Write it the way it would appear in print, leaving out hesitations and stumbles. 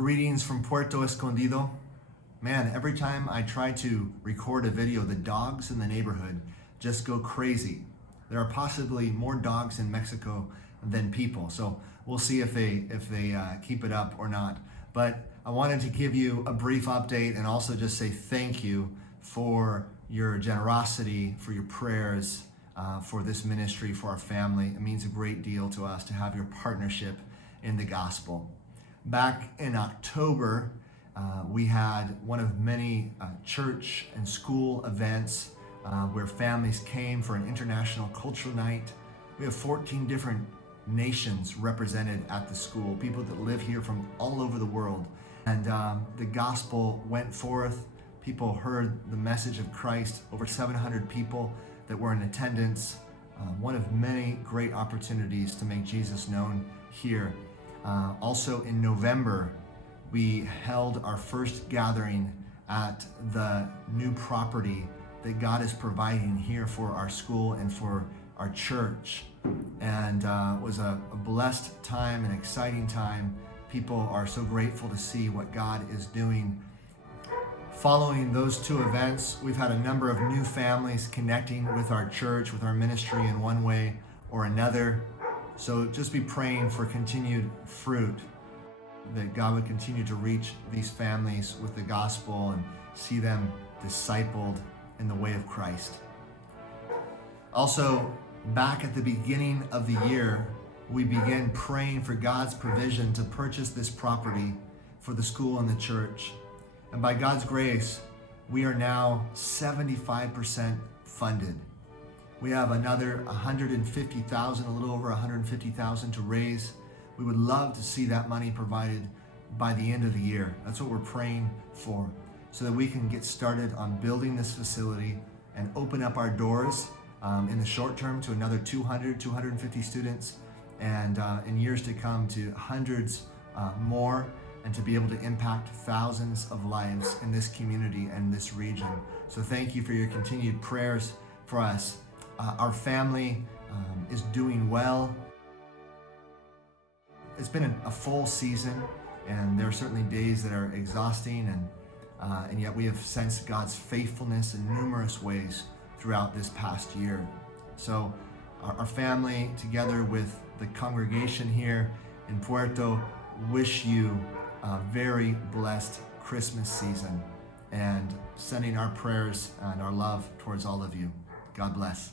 Greetings from Puerto Escondido. Man, every time I try to record a video, the dogs in the neighborhood just go crazy. There are possibly more dogs in Mexico than people, so we'll see if they keep it up or not. But I wanted to give you a brief update and also just say thank you for your generosity, for your prayers, for this ministry, for our family. It means a great deal to us to have your partnership in the gospel. Back in October, we had one of many church and school events where families came for an international cultural night. We have 14 different nations represented at the school, people that live here from all over the world. And the gospel went forth. People heard the message of Christ, over 700 people that were in attendance. One of many great opportunities to make Jesus known here. Also in November, we held our first gathering at the new property that God is providing here for our school and for our church. And it was a blessed time, an exciting time. People are so grateful to see what God is doing. Following those two events, we've had a number of new families connecting with our church, with our ministry in one way or another. So just be praying for continued fruit, that God would continue to reach these families with the gospel and see them discipled in the way of Christ. Also, back at the beginning of the year, we began praying for God's provision to purchase this property for the school and the church. And by God's grace, we are now 75% funded. We have another 150,000, a little over 150,000 to raise. We would love to see that money provided by the end of the year. That's what we're praying for, so that we can get started on building this facility and open up our doors in the short term to another 250 students, and in years to come to hundreds more, and to be able to impact thousands of lives in this community and this region. So thank you for your continued prayers for us. Our family is doing well. It's been a full season, and there are certainly days that are exhausting, and yet we have sensed God's faithfulness in numerous ways throughout this past year. So our family, together with the congregation here in Puerto, wish you a very blessed Christmas season, and sending our prayers and our love towards all of you. God bless.